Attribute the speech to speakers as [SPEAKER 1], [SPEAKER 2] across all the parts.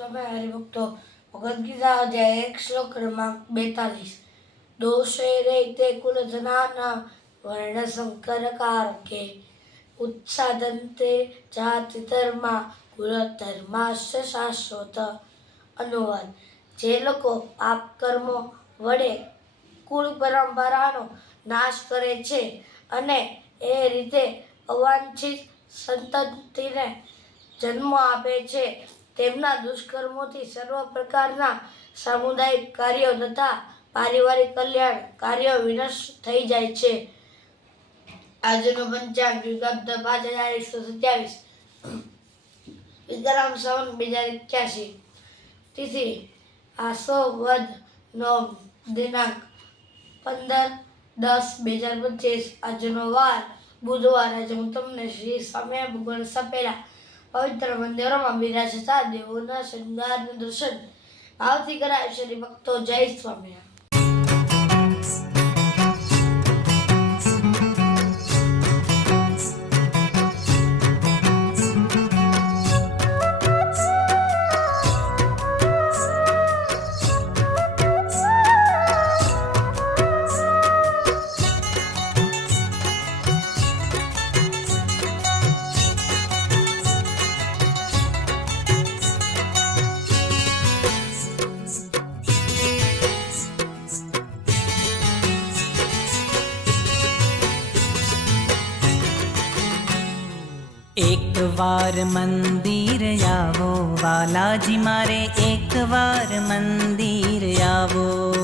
[SPEAKER 1] સ્વામી હરિભક્તો ભગવદ્ ગીતા અધ્યાય એક શ્લોક ક્રમાંક બેતાલીસ. દોષે રૈતે કુલ જનાના વર્ણ સંકર કારકે ઉત્સાદંતે જાતિ ધર્મા કુલ ધર્માશ શાશ્વત. અનુવાદ, જે લોકો પાપ કર્મો વડે કુળ પરંપરાનો નાશ કરે છે અને એ રીતે અવાંછિત સંતતિને જન્મ આપે છે તેમના દુષ્કર્મોથી સર્વ પ્રકારના સામુદાયિક કાર્યો તથા પારિવારિક કલ્યાણ કાર્યો વિનશ થઈ જાય છે. આજનો પંચાંગ વિગત પાંચ હજાર એકસો સત્યાવીસ. વિદ્યારામ સવન બે હજાર એક્યાસી. તિથિ આસો વધ નોમ દિનાંક પંદર દસ બે હજાર પચીસ. આજનો વાર બુધવાર. આજે હું તમને શ્રી સ્વામિનારાયણ ભગવાન સપેલા પવિત્ર મંદિરોમાં બિરાજતા દેવોના શૃંગારનું દર્શન ભાવથી કરાય શ્રી ભક્તો જય સ્વામિનારાયણ.
[SPEAKER 2] વાર મંદિર આવો વાલાજી મારે એક વાર મંદિર આવો.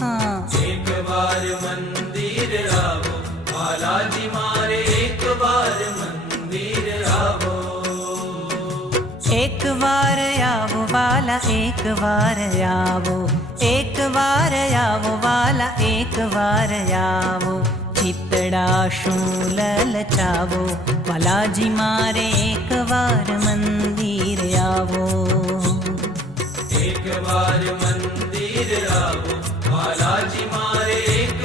[SPEAKER 2] હા.
[SPEAKER 3] એક વાર મંદિર આવો બાલાજી મારે એક વાર મંદિર આવો.
[SPEAKER 2] એક વાર આવો વાલા એક વાર આવો. એક વાર આવો વાલા એક વાર આવો. ચિતડા શું લલચાવો વાલાજી મારે એક વાર મંદિર આવો
[SPEAKER 3] એક વાર મંદિર આવો બાલાજી મારે એક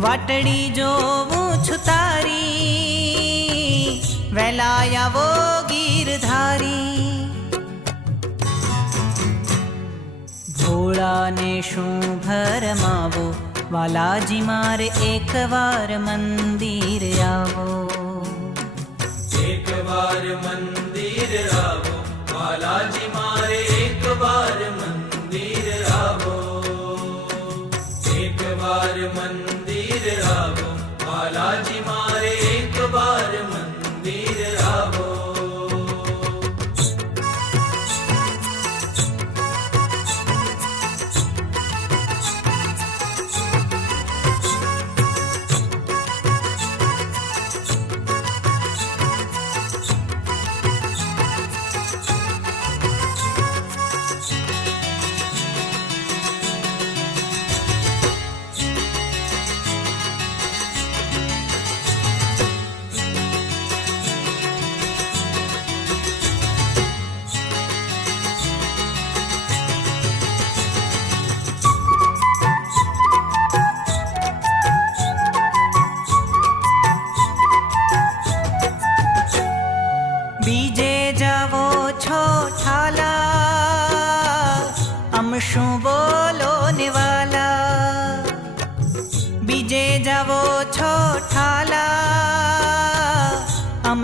[SPEAKER 2] વાટડી જોવું છું તારી વેલાયાવો ગીરધારી ભોળાને શું ભરમાવો વાલાજી મારે એકવાર મંદિર આવો.
[SPEAKER 3] એકવાર મંદિર આવો, વાલાજી મારે એકવાર મંદિર આવો. એકવાર મંદિર આવો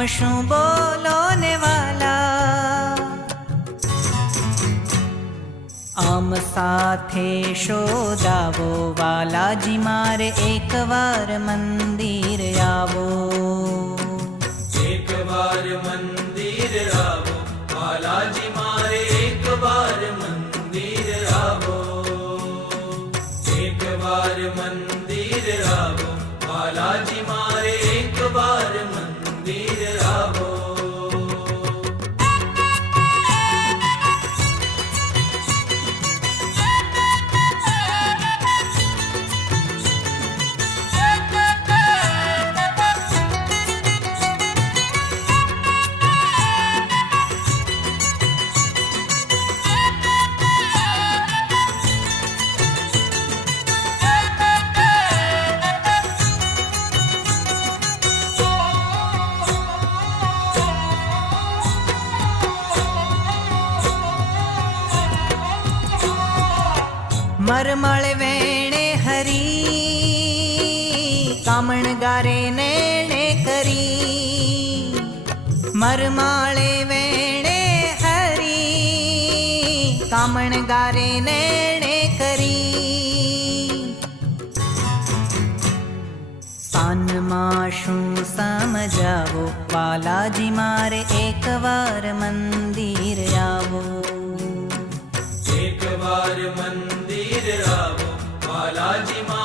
[SPEAKER 2] શું બોલો નિવાલા આમ સાથે શોધાવો વાલાજી, મારે એકવાર મંદિર આવો.
[SPEAKER 3] એક વાર મંદિર આવો બાલાજી મારે એક વાર મંદિર આવો. એક વાર મંદિર આવો બાલાજી મારે
[SPEAKER 2] મરમળ વેણે હરી, કામણ ગારે નેણે કરી. મરમાળે વેણે હરી, કામણ ગારે નેણે કરી. પાનમાં શું સમજાવો? બાલાજી મારે એકવાર મંદિર આવો.
[SPEAKER 3] એકવાર મંદિર આવો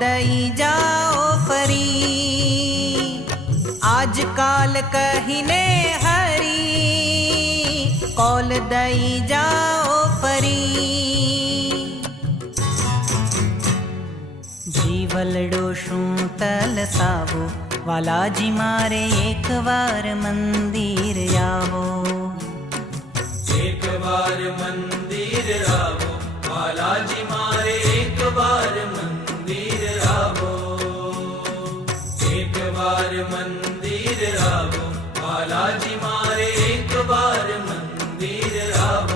[SPEAKER 2] દઈ જાઓ ફરી આજકાલ કહીને હરી કોલ દઈ જાઓ ફરી જીવલડો શું તલસાવો વાલાજી મારે એકવાર મંદિર આવો
[SPEAKER 3] એક વાર મંદિર આવો વાલાજી મારે એક વાર મંદિર આવો એક વાર મંદિર આવો બાલાજી મારે એક વાર મંદિર આવો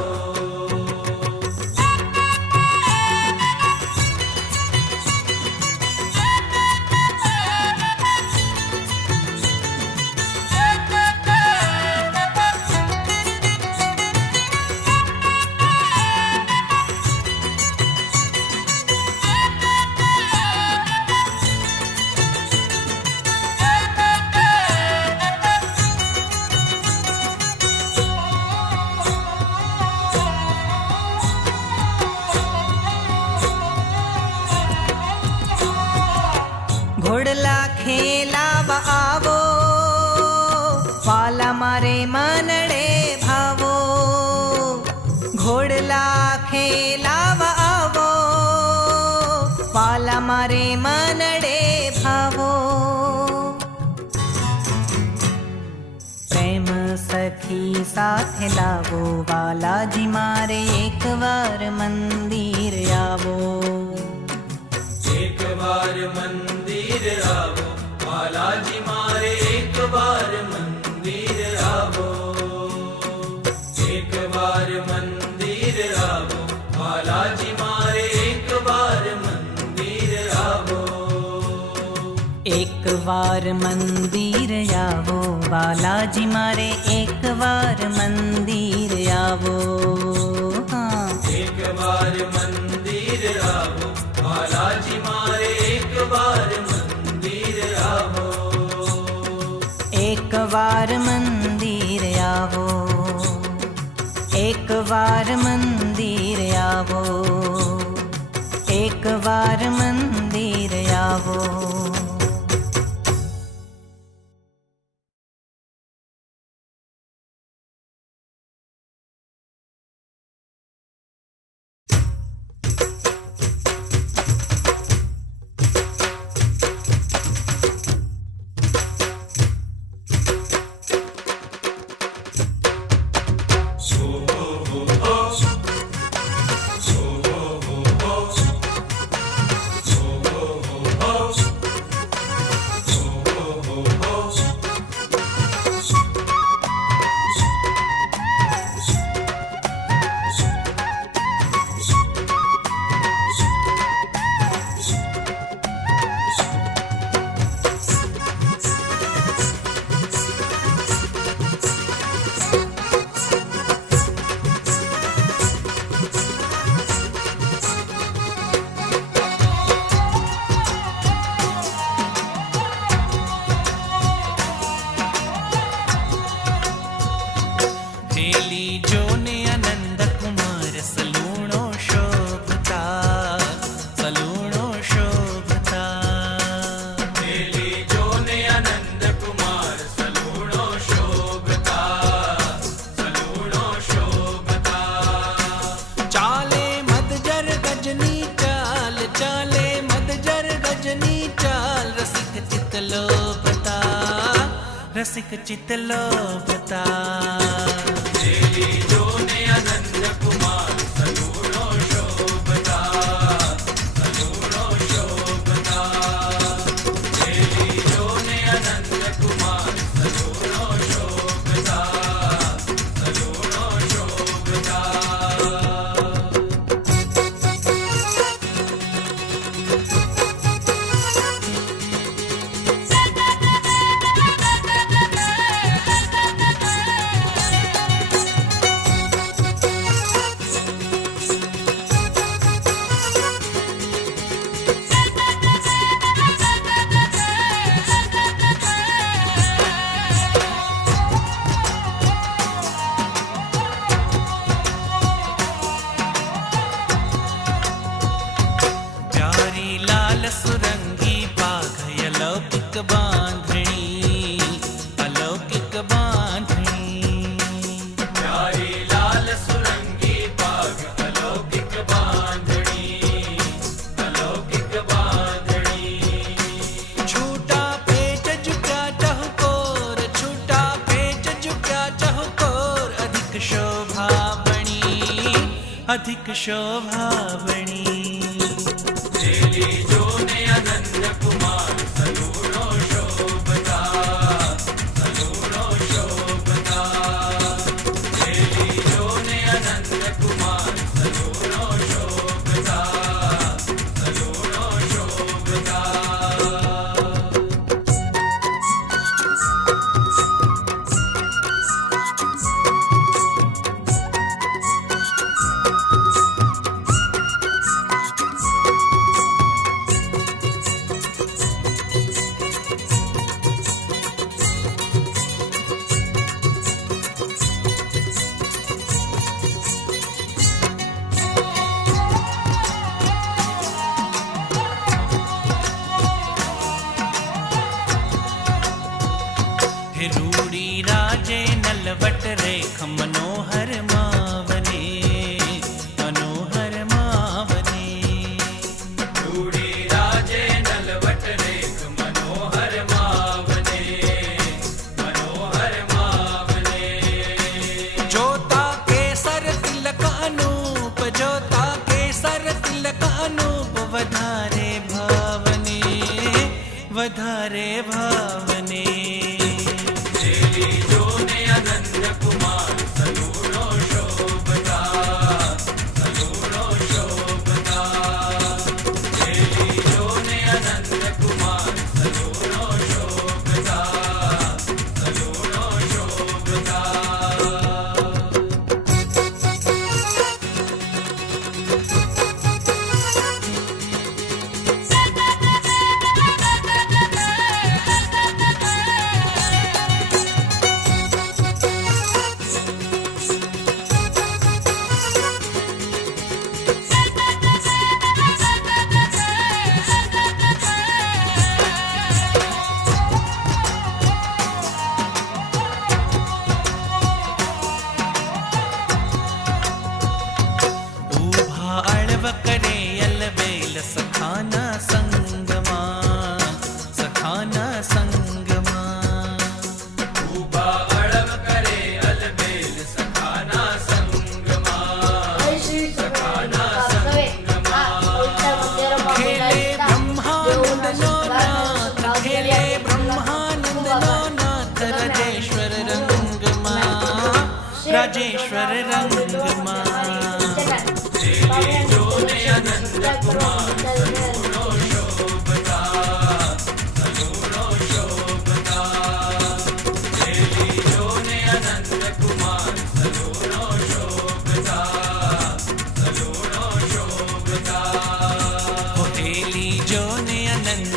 [SPEAKER 2] સખી સાથે લાવો વાલાજી મારે એકવાર મંદિર આવો.
[SPEAKER 3] એક વાર મંદિર આવો, બાલાજી મારે એક વાર મંદિર
[SPEAKER 2] એકવાર મંદિર આવો બાલાજી મારે એકવાર મંદિર આવો. હા.
[SPEAKER 3] એક વાર મંદિર આવો બાલાજી મારે એક વાર મંદિર આવો.
[SPEAKER 2] એકવાર મંદિર આવો એકવાર મંદિર આવો. એકવાર મંદિર આવો.
[SPEAKER 4] कुचित लोभता
[SPEAKER 3] अधिक शोभावणी बट रे खमनो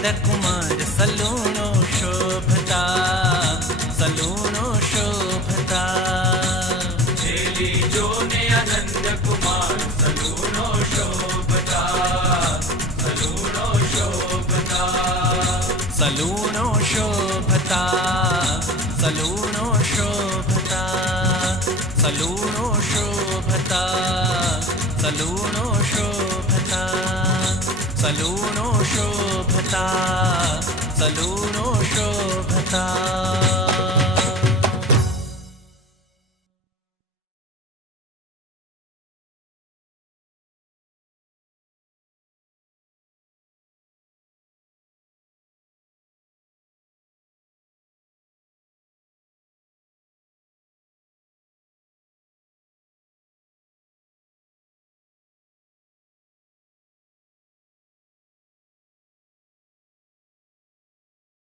[SPEAKER 3] બાલકુમાર સલૂણો શોભતા સલૂણો શોભતા છેલી જોને
[SPEAKER 4] આનંદ કુમાર સલૂણો શોભતા સલૂણો શોભતા સલૂણો શોભતા સલૂણો શોભતા સલૂણો શોભતા સલૂણો શોભતા सलूणो शोभता सलूणो शोभता।